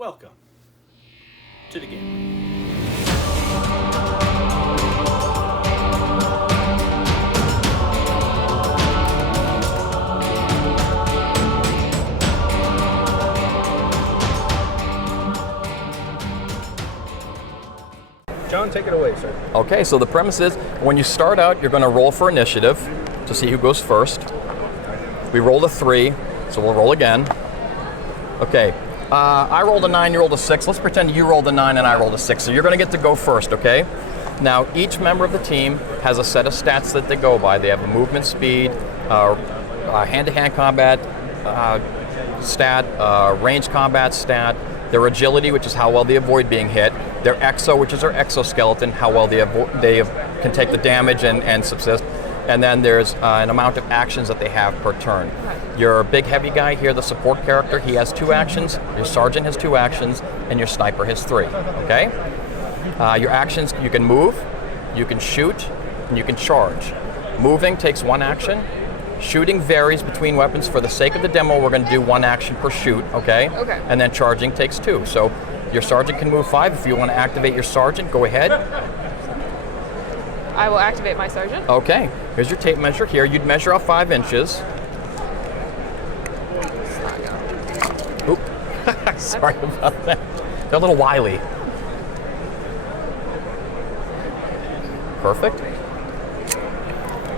Welcome to the game. John, take it away, sir. Okay, so the premise is when you start out, you're going to roll for initiative to see who goes first. We rolled a 3, so we'll roll again. Okay, I rolled a 9, you rolled a 6. Let's pretend you rolled a 9 and I rolled a 6. So you're going to get to go first, okay? Now, each member of the team has a set of stats that they go by. They have a movement speed, hand-to-hand combat stat, range combat stat, their agility, which is how well they avoid being hit, their exo, which is their exoskeleton, how well they can take the damage and subsist, and then there's an amount of actions that they have per turn. Your big heavy guy here, the support character, he has 2 actions, your sergeant has 2 actions, and your sniper has 3, okay? Your actions, you can move, you can shoot, and you can charge. Moving takes 1 action. Shooting varies between weapons. For the sake of the demo, we're going to do 1 action per shoot, okay? Okay. And then charging takes 2. So your sergeant can move 5. If you want to activate your sergeant, go ahead. I will activate my sergeant. Okay. Here's your tape measure here. You'd measure out 5 inches. Oop. Sorry about that. They're a little wily. Perfect.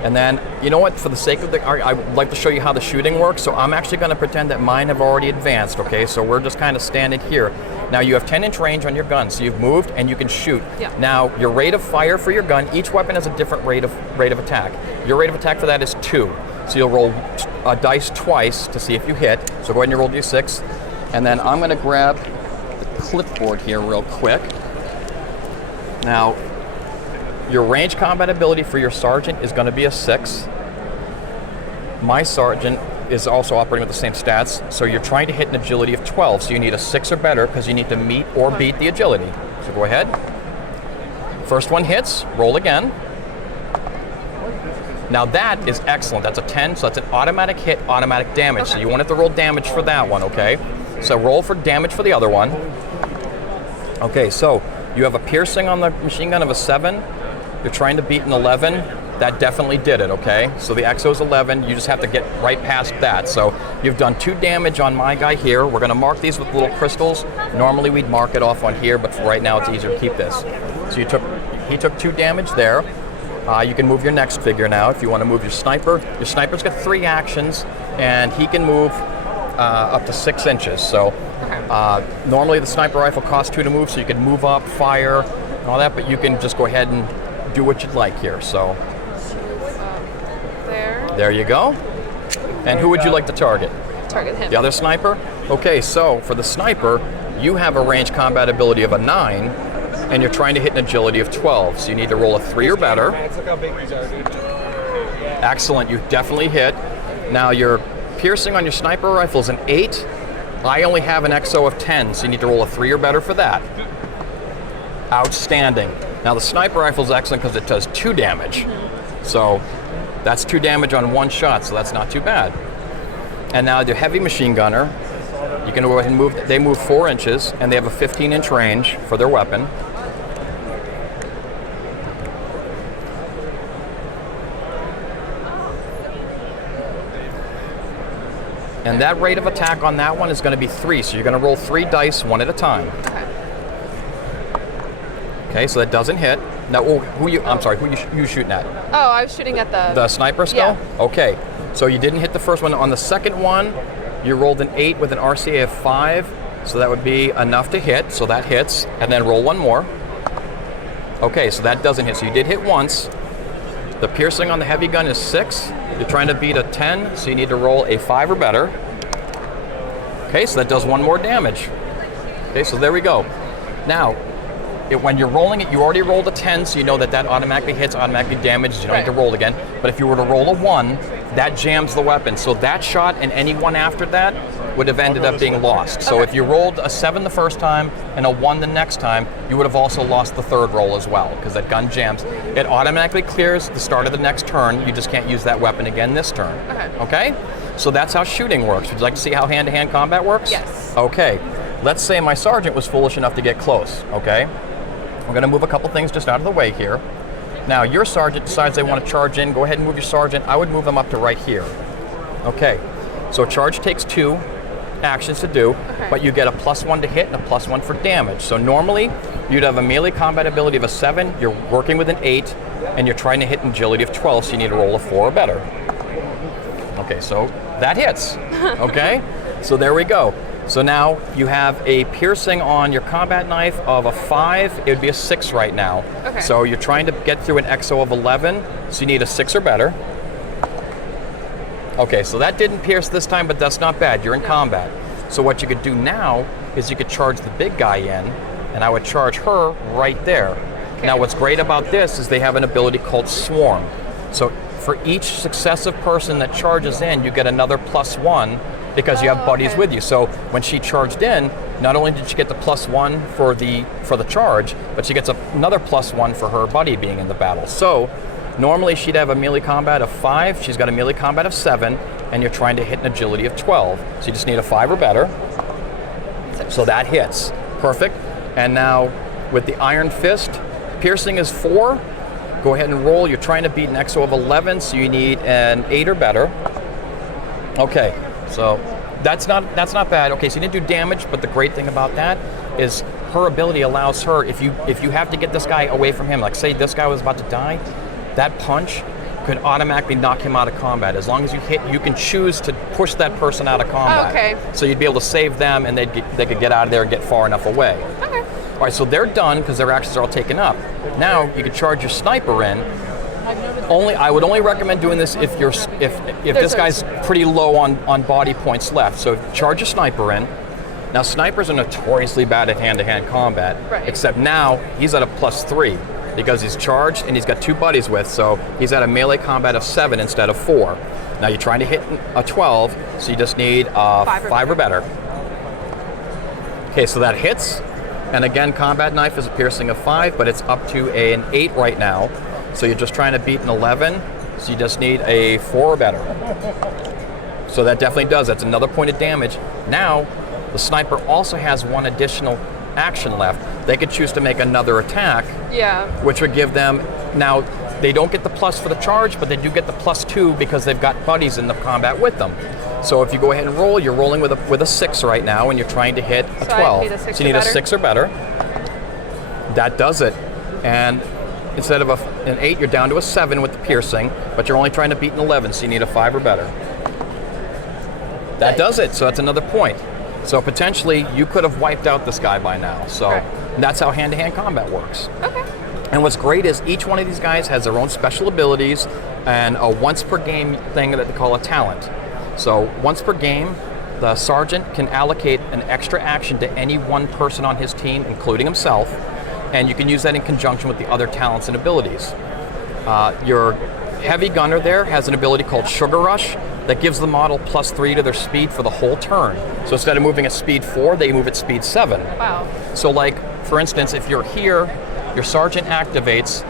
And then, you know what, for the sake of I would like to show you how the shooting works, so I'm actually going to pretend that mine have already advanced, okay? So we're just kind of standing here. Now you have 10-inch range on your gun, so you've moved and you can shoot. Yeah. Now, your rate of fire for your gun, each weapon has a different rate of attack. Your rate of attack for that is 2. So you'll roll a dice twice to see if you hit. So go ahead and you roll d6. And then I'm going to grab the clipboard here real quick. Now, your range combat ability for your sergeant is going to be a 6. My sergeant is also operating with the same stats, so you're trying to hit an agility of 12, so you need a 6 or better because you need to meet or beat the agility. So go ahead. First one hits, roll again. Now that is excellent. That's a 10, so that's an automatic hit, automatic damage. So you won't have to roll damage for that one, okay? So roll for damage for the other one. Okay, so you have a piercing on the machine gun of a 7. You're trying to beat an 11, that definitely did it, okay? So the exo is 11, you just have to get right past that. So you've done 2 damage on my guy here. We're gonna mark these with little crystals. Normally we'd mark it off on here, but for right now it's easier to keep this. So he took 2 damage there. You can move your next figure now if you wanna move your sniper. Your sniper's got 3 actions, and he can move up to 6 inches. So normally the sniper rifle costs 2 to move, so you can move up, fire, and all that, but you can just go ahead and do what you'd like here. So there you go. And who would you like to target? Target him. The other sniper? Okay, so for the sniper, you have a range combat ability of a 9, and you're trying to hit an agility of 12. So you need to roll a 3 or better. Excellent, you definitely hit. Now your piercing on your sniper rifle is an 8. I only have an exo of 10, so you need to roll a 3 or better for that. Outstanding. Now the sniper rifle is excellent because it does 2 damage. So that's 2 damage on 1 shot, so that's not too bad. And now the heavy machine gunner, you can go ahead and move, they move 4 inches, and they have a 15-inch range for their weapon. And that rate of attack on that one is going to be 3, so you're going to roll 3 dice one at a time. Okay, so that doesn't hit. Now, who you shooting at? Oh, I was shooting at the sniper skull? Yeah. Okay, so you didn't hit the first one. On the second one, you rolled an 8 with an RCA of 5, so that would be enough to hit, so that hits, and then roll 1 more. Okay, so that doesn't hit, so you did hit once. The piercing on the heavy gun is 6. You're trying to beat a 10, so you need to roll a 5 or better. Okay, so that does 1 more damage. Okay, so there we go. Now, when you're rolling it, you already rolled a 10, so you know that automatically hits, automatically damages. You don't need to roll again. But if you were to roll a 1, that jams the weapon. So that shot and any one after that would have ended up being lost. So if you rolled a 7 the first time and a 1 the next time, you would have also lost the 3rd roll as well, because that gun jams. It automatically clears the start of the next turn. You just can't use that weapon again this turn. Okay? So that's how shooting works. Would you like to see how hand-to-hand combat works? Yes. Okay. let's say my sergeant was foolish enough to get close, okay? We're gonna move a couple things just out of the way here. Now, your sergeant decides they want to charge in. Go ahead and move your sergeant. I would move them up to right here. Okay, so charge takes 2 actions to do, but you get a +1 to hit and a +1 for damage. So normally, you'd have a melee combat ability of a 7, you're working with an 8, and you're trying to hit an agility of 12, so you need to roll a 4 or better. Okay, so that hits, okay? So there we go. So now you have a piercing on your combat knife of a 5. It would be a 6 right now. Okay. So you're trying to get through an XO of 11, so you need a 6 or better. Okay, so that didn't pierce this time, but that's not bad. You're in combat. So what you could do now is you could charge the big guy in, and I would charge her right there. Okay. Now what's great about this is they have an ability called Swarm. So for each successive person that charges in, you get another +1 because you have buddies with you. So when she charged in, not only did she get the +1 for the charge, but she gets another +1 for her buddy being in the battle. So normally she'd have a melee combat of 5, she's got a melee combat of 7, and you're trying to hit an agility of 12. So you just need a 5 or better. So that hits. Perfect. And now with the Iron Fist, piercing is 4. Go ahead and roll. You're trying to beat an XO of 11, so you need an 8 or better. Okay. So that's not bad. Okay, so you didn't do damage, but the great thing about that is her ability allows her, if you have to get this guy away from him, like say this guy was about to die, that punch could automatically knock him out of combat. As long as you hit, you can choose to push that person out of combat. Okay. So you'd be able to save them, and they could get out of there and get far enough away. Okay. All right, so they're done because their actions are all taken up. Now you could charge your sniper in. I would only recommend doing this if this guy's pretty low on body points left. So charge your sniper in. Now snipers are notoriously bad at hand-to-hand combat, except now he's at a +3 because he's charged and he's got 2 buddies with, so he's at a melee combat of 7 instead of 4. Now you're trying to hit a 12, so you just need a 5 or better. Okay, so that hits. And again, combat knife is a piercing of 5, but it's up to an 8 right now. So you're just trying to beat an 11, so you just need a 4 or better. So that definitely does. That's another point of damage. Now, the sniper also has 1 additional action left. They could choose to make another attack, which would give them, now they don't get the plus for the charge, but they do get the +2 because they've got buddies in the combat with them. So if you go ahead and roll, you're rolling with a 6 right now, and you're trying to hit a 12. So you need a 6 or better. That does it. And instead of an 8, you're down to a 7 with the piercing, but you're only trying to beat an 11, so you need a 5 or better. That does it, so that's another point. So potentially, you could have wiped out this guy by now. So that's how hand-to-hand combat works. Okay. And what's great is each one of these guys has their own special abilities and a once per game thing that they call a talent. So once per game, the sergeant can allocate an extra action to any one person on his team, including himself, and you can use that in conjunction with the other talents and abilities. Your heavy gunner there has an ability called Sugar Rush that gives the model +3 to their speed for the whole turn. So instead of moving at speed 4, they move at speed 7. Wow. So like, for instance, if you're here, your sergeant activates,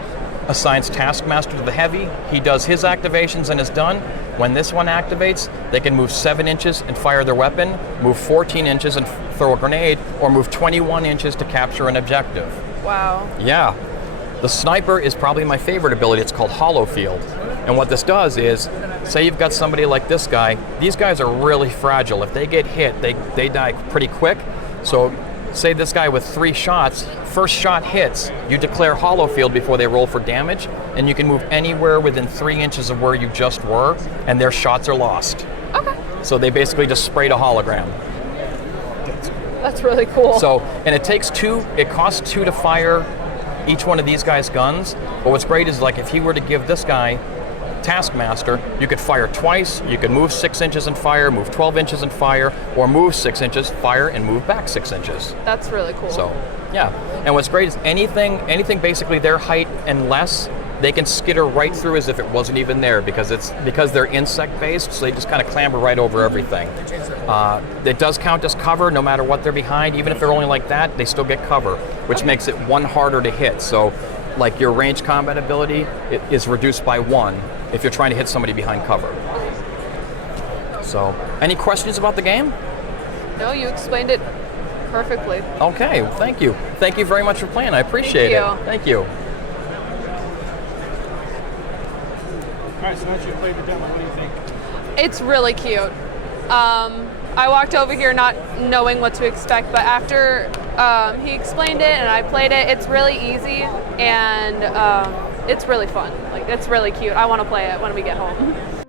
assigns Taskmaster to the heavy, he does his activations and is done. When this one activates, they can move 7 inches and fire their weapon, move 14 inches and throw a grenade, or move 21 inches to capture an objective. Wow. Yeah. The sniper is probably my favorite ability. It's called Hollow Field. And what this does is, say you've got somebody like this guy, these guys are really fragile. If they get hit, they die pretty quick. So say this guy with 3 shots, first shot hits, you declare Hollow Field before they roll for damage, and you can move anywhere within 3 inches of where you just were, and their shots are lost. Okay. So they basically just sprayed a hologram. That's really cool. So, and it takes 2, it costs 2 to fire each one of these guys' guns, but what's great is like if he were to give this guy Taskmaster, you could fire twice, you could move 6 inches and fire, move 12 inches and fire, or move 6 inches, fire, and move back 6 inches. That's really cool. So, yeah. And what's great is anything basically their height and less, they can skitter right through as if it wasn't even there because they're insect-based, so they just kind of clamber right over everything. It does count as cover no matter what they're behind. Even if they're only like that, they still get cover, which makes it 1 harder to hit. So, like your range combat ability, it is reduced by 1 if you're trying to hit somebody behind cover. So, any questions about the game? No, you explained it perfectly. Okay, well, thank you. Thank you very much for playing. I appreciate it. Thank you. All right, so now that you've played the demo, what do you think? It's really cute. I walked over here not knowing what to expect, but after he explained it and I played it, it's really easy and it's really fun. Like, it's really cute. I want to play it when we get home.